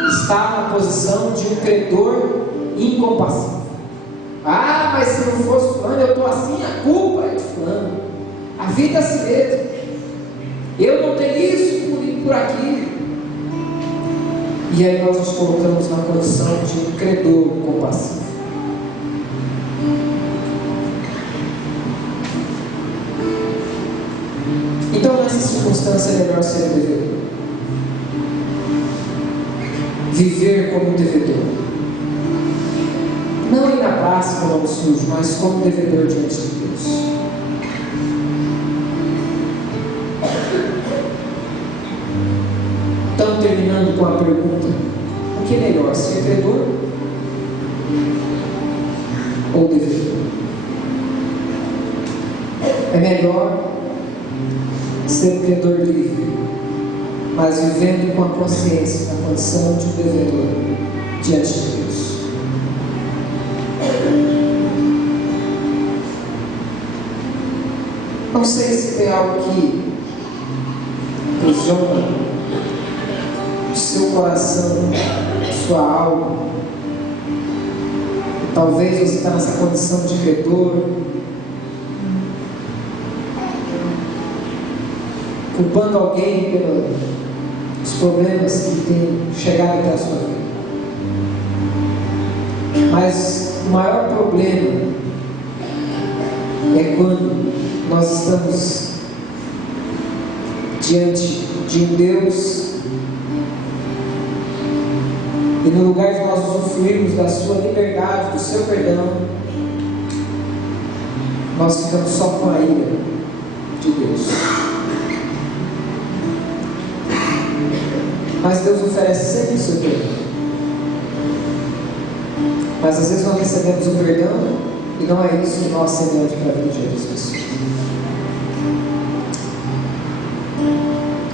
está na posição de um credor incompassível. Mas se não fosse fulano, eu estou assim, a culpa é de fulano. A vida é assim mesmo. Eu não tenho isso por aqui. E aí nós nos colocamos na condição de um credor incompassível. Então circunstância é melhor ser um devedor. Viver como um devedor. Não ir na praça com o nome sujo, mas como um devedor diante de Deus. Então, terminando com a pergunta: o que é melhor, ser credor ou devedor? É melhor ser credor livre, mas vivendo com a consciência da condição de um devedor diante de Deus. Não sei se tem algo que aprisiona o seu coração, sua alma. Talvez você está nessa condição de credor, culpando alguém pelos problemas que têm chegado até a sua vida. Mas o maior problema é quando nós estamos diante de um Deus e no lugar de nós usufruirmos da sua liberdade, do seu perdão, nós ficamos só com a ira de Deus. Mas Deus oferece sempre o seu perdão. Mas às vezes não recebemos o perdão e não é isso que nós semeamos para a vida de Jesus.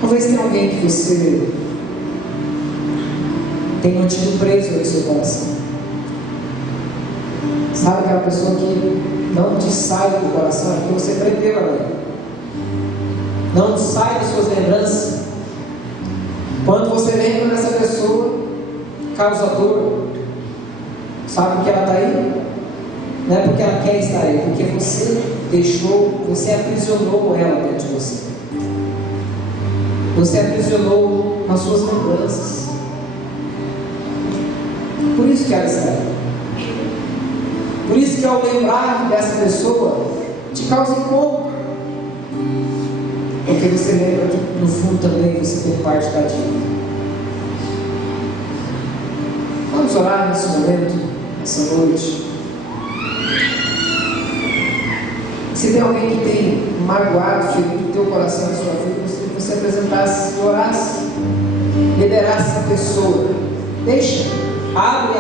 Talvez tenha alguém que você tem mantido preso no seu coração. Sabe aquela pessoa que não te sai do coração, que você prendeu ela. Não sai das suas lembranças. Quando você lembra dessa pessoa, causa dor. Sabe por que ela está aí? Não é porque ela quer estar aí, porque você deixou, você aprisionou ela dentro de você. Você aprisionou as suas lembranças. Por isso que ela está aí. Por isso que ao lembrar dessa pessoa, te causa incômodo. Porque você lembra que no fundo também você tem parte da dívida. Vamos orar nesse momento, nessa noite. Se tem alguém que tem magoado, ferido o teu coração, a sua vida, você apresentasse, orasse, liberasse essa pessoa. Deixa, abre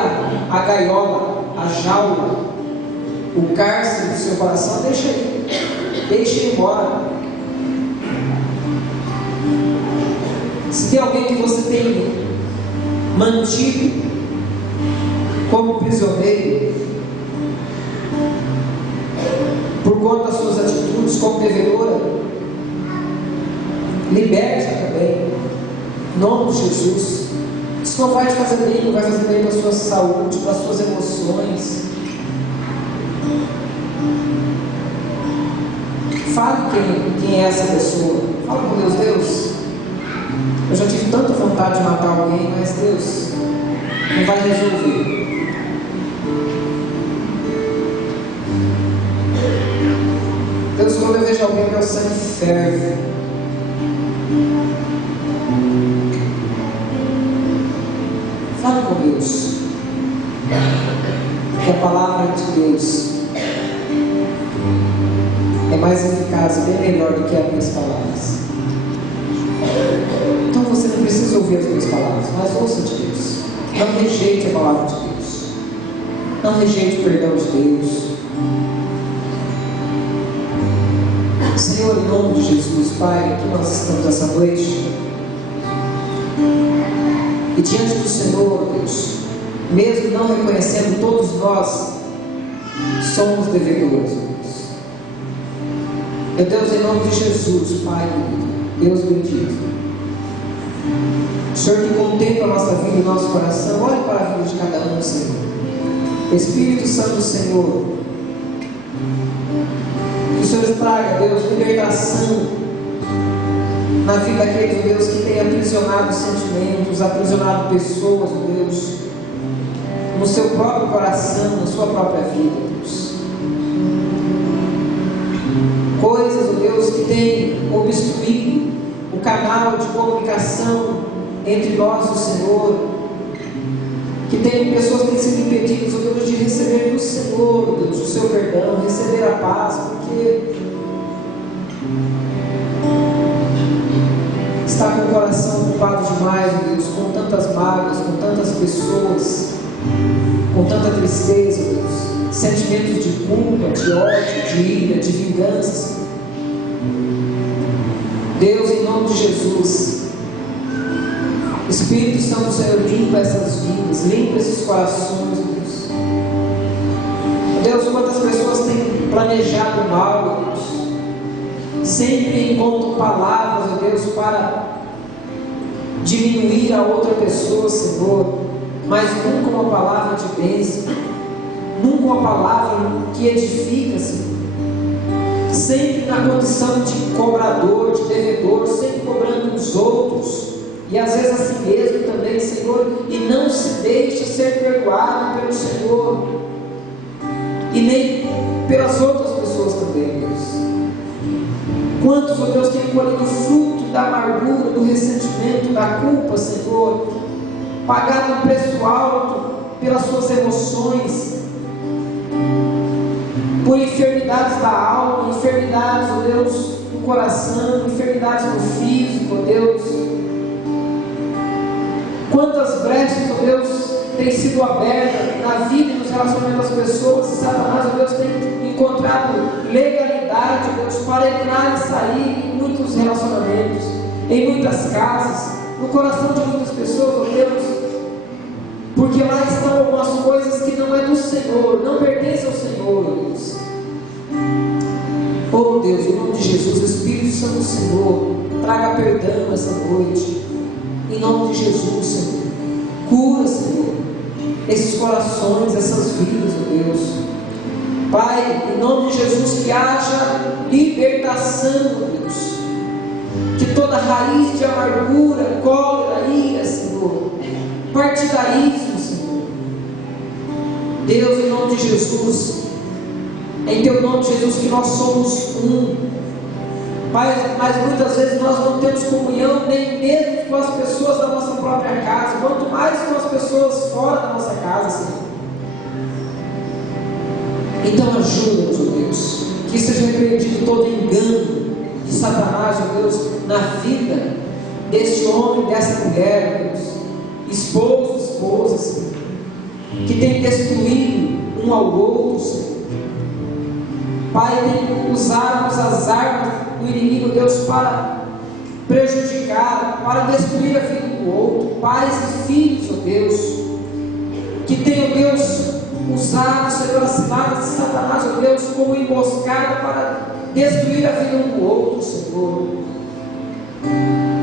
a gaiola, a jaula, o cárcere do seu coração, deixa ele embora. Se tem alguém que você tem mantido como prisioneiro, por conta das suas atitudes como devedora, liberte também, em nome de Jesus. Isso não vai te fazer bem, não vai fazer bem para a sua saúde, para as suas emoções. Fale quem é essa pessoa. Fala com Deus: Deus, eu já tive tanta vontade de matar alguém, mas Deus não vai resolver. Deus, quando eu vejo alguém, meu sangue ferve. Fale com Deus. Porque a palavra de Deus é mais eficaz e bem melhor do que as minhas palavras. Então você não precisa ouvir as minhas palavras, mas ouça de Deus. Não rejeite a palavra de Deus. Não rejeite o perdão de Deus. Senhor, em nome de Jesus, Pai, que nós estamos essa noite e diante do Senhor, Deus, mesmo não reconhecendo, todos nós somos devedores, Deus. Meu Deus, em nome de Jesus, Pai, Deus bendito, o Senhor que contempla a nossa vida e o nosso coração, olhe para a vida de cada um, Senhor. Espírito Santo do Senhor, que o Senhor traga, Deus, libertação na vida daqueles, Deus, que tem aprisionado sentimentos, aprisionado pessoas, Deus, no seu próprio coração, na sua própria vida, Deus. Coisas, Deus, que tem obstruído um canal de comunicação entre nós e o Senhor. Que tem pessoas que têm sido impedidas, ó Deus, de receber do Senhor, ó Deus, o seu perdão, receber a paz, porque está com o coração ocupado demais, ó Deus, com tantas mágoas, com tantas pessoas, com tanta tristeza, ó Deus, sentimentos de culpa, de ódio, de ira, de vingança. Deus, em nome de Jesus, Espírito Santo, Senhor, limpa essas vidas, limpa esses corações, Deus. Deus, quantas pessoas têm planejado mal, Deus, sempre encontram palavras, ó Deus, para diminuir a outra pessoa, Senhor, mas nunca uma palavra de bênção, nunca uma palavra que edifica, Senhor. Sempre na condição de cobrador, de devedor, sempre cobrando os outros, e às vezes a si mesmo também, Senhor, e não se deixa ser perdoado pelo Senhor, e nem pelas outras pessoas também, Deus. Quantos, ó Deus, têm colhido o fruto da amargura, do ressentimento, da culpa, Senhor, pagado um preço alto pelas suas emoções, por enfermidades da alma, enfermidades, ó Deus, do coração, enfermidades do físico, ó Deus. Quantas brechas, ó Deus, têm sido abertas na vida e nos relacionamentos das pessoas, e Satanás, ó Deus, tem encontrado legalidade, ó Deus, para entrar e sair em muitos relacionamentos, em muitas casas, no coração de muitas pessoas, ó Deus, porque lá estão algumas coisas que não é do Senhor, não pertencem ao Senhor, ó Deus. Oh Deus, em nome de Jesus, Espírito Santo do Senhor, traga perdão essa noite, em nome de Jesus, Senhor. Cura, Senhor, esses corações, essas vidas, ó Deus. Pai, em nome de Jesus, que haja libertação, ó Deus, que toda raiz de amargura, cólera, ira, Senhor, partidarismo, Senhor, Deus, em nome de Jesus, em Teu nome, Jesus, que nós somos um. Pai, mas muitas vezes nós não temos comunhão nem mesmo com as pessoas da nossa própria casa, quanto mais com as pessoas fora da nossa casa, Senhor. Então ajuda-nos, ó Deus, que seja repreendido todo engano de Satanás, ó Deus, na vida deste homem, dessa mulher, ó Deus, esposo, esposa, Senhor, que tem destruído um ao outro, Senhor. Pai, tem usado as armas do inimigo, Deus, para prejudicar, para destruir a vida do outro, pais e filhos, ó Deus, que tem, ó Deus, usado, Senhor, as ciladas de Satanás, ó Deus, como emboscada para destruir a vida um do outro, Senhor.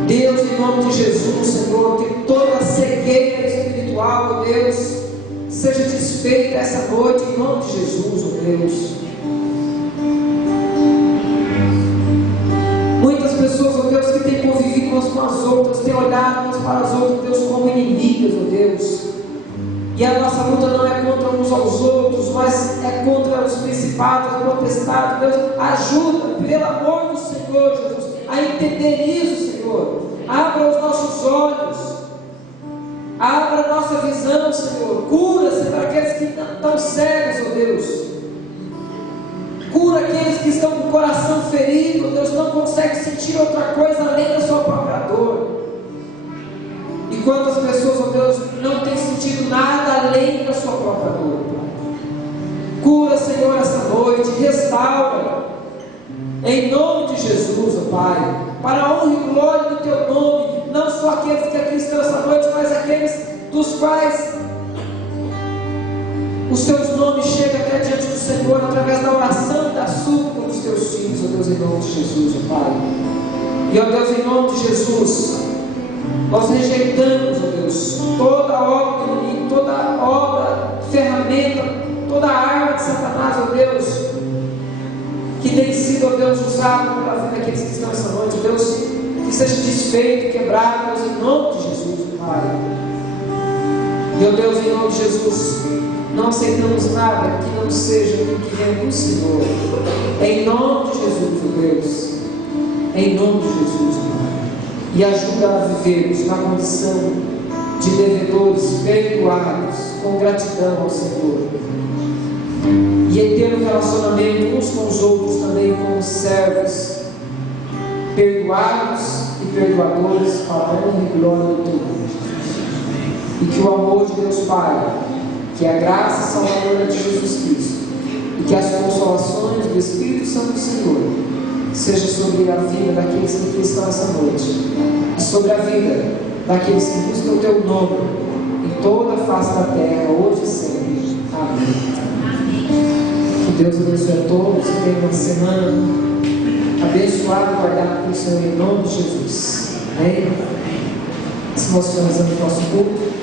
Deus, em nome de Jesus, Senhor, que toda cegueira espiritual, ó Deus, seja desfeita essa noite, em nome de Jesus, ó Deus. Muitas pessoas, ó Deus, que têm convivido umas com as outras, têm olhado umas para as outras, Deus, como inimigas, ó Deus. E a nossa luta não é contra uns aos outros, mas é contra os principados, os potestades. Deus, ajuda, pelo amor do Senhor, Jesus, a entender isso, Senhor. Abra os nossos olhos, abra a nossa visão, Senhor. Cura, Senhor, aqueles que estão cegos, ó Deus. Cura aqueles que estão com o coração ferido, Deus, não consegue sentir outra coisa além da sua própria dor. E quantas pessoas, ó Deus, não têm sentido nada além da sua própria dor, Pai. Cura, Senhor, essa noite, restaura, em nome de Jesus, ó Pai, para a honra e glória do Teu nome, não só aqueles que aqui estão essa noite, mas aqueles dos quais os Teus nomes chegam até diante do Senhor, através da oração e da súplica dos Teus filhos, ó Deus, em nome de Jesus, ó Pai. E, ó Deus, em nome de Jesus, nós rejeitamos, ó Deus, toda obra do inimigo, toda obra, ferramenta, toda arma de Satanás, ó Deus, que tem sido, ó Deus, usada pela vida daqueles que estão essa noite, ó Deus, que seja desfeito, quebrado, Deus, em nome de Jesus, ó Pai. E, ó Deus, em nome de Jesus, não aceitamos nada que não seja do que vem do Senhor. Em nome de Jesus, ó Deus, em nome de Jesus, ó Pai. e ajuda a vivermos na condição de devedores perdoados, com gratidão ao Senhor, e em ter um relacionamento uns com os outros também como servos, perdoados e perdoadores para a honra e glória do Teu nome. E que o amor de Deus Pai, que a graça salvadora de Jesus Cristo e que as consolações do Espírito Santo do Senhor seja sobre a vida daqueles que aqui estão essa noite e sobre a vida daqueles que buscam o Teu nome em toda a face da terra, hoje e sempre. Amém. Que Deus abençoe a todos, que tenham uma semana abençoada e guardada pelo Senhor em nome de Jesus. Amém? Se nós finalizamos o nosso culto,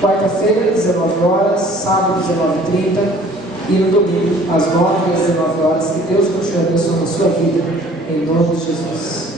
quarta-feira, 19 horas, sábado, 19h30 e no domingo, às 9 e às 19 horas. Que Deus continue abençoando a sua vida, em nome de Jesus.